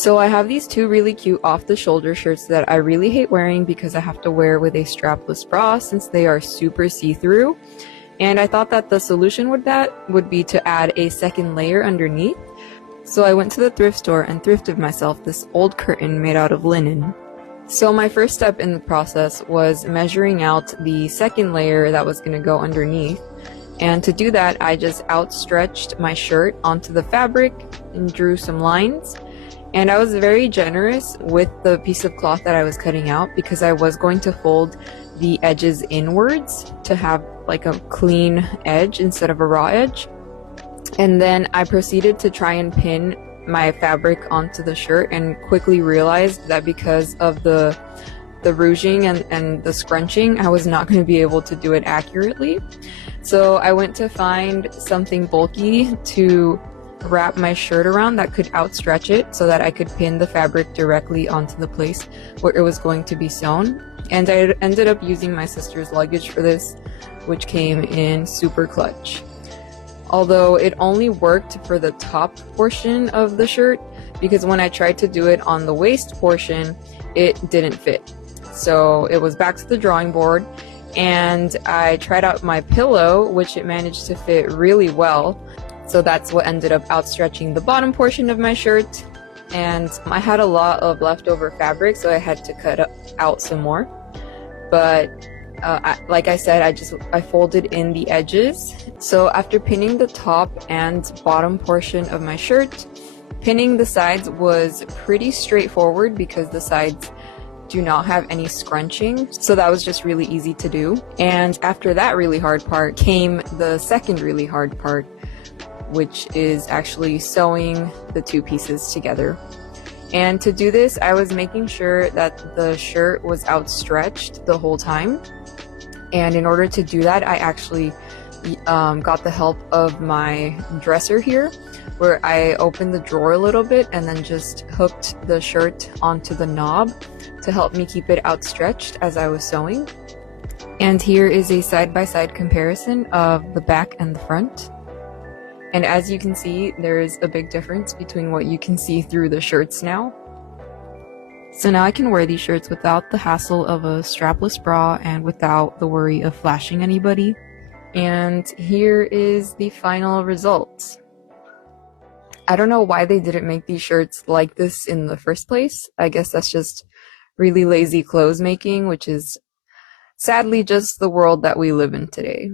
So I have these two really cute off-the-shoulder shirts that I really hate wearing because I have to wear with a strapless bra since they are super see-through. And I thought that the solution with that would be to add a second layer underneath. So I went to the thrift store and thrifted myself this old curtain made out of linen. So my first step in the process was measuring out the second layer that was going to go underneath. And to do that, I just outstretched my shirt onto the fabric and drew some lines. And I was very generous with the piece of cloth that I was cutting out because I was going to fold the edges inwards to have like a clean edge instead of a raw edge. And then I proceeded to try and pin my fabric onto the shirt and quickly realized that because of the ruching and the scrunching, I was not going to be able to do it accurately. So I went to find something bulky to wrap my shirt around that could outstretch it so that I could pin the fabric directly onto the place where it was going to be sewn. And I ended up using my sister's luggage for this, which came in super clutch. Although it only worked for the top portion of the shirt because when I tried to do it on the waist portion, it didn't fit. So it was back to the drawing board, and I tried out my pillow, which it managed to fit really well. So that's what ended up outstretching the bottom portion of my shirt. And I had a lot of leftover fabric, so I had to cut out some more. But like I said, I folded in the edges. So after pinning the top and bottom portion of my shirt, pinning the sides was pretty straightforward because the sides do not have any scrunching, so that was just really easy to do. And after that really hard part came the second really hard part, which is actually sewing the two pieces together. And to do this, I was making sure that the shirt was outstretched the whole time. And in order to do that, I actually got the help of my dresser here, where I opened the drawer a little bit and then just hooked the shirt onto the knob to help me keep it outstretched as I was sewing. And here is a side-by-side comparison of the back and the front. And as you can see, there is a big difference between what you can see through the shirts now. So now I can wear these shirts without the hassle of a strapless bra and without the worry of flashing anybody. And here is the final result. I don't know why they didn't make these shirts like this in the first place. I guess that's just really lazy clothes making, which is sadly just the world that we live in today.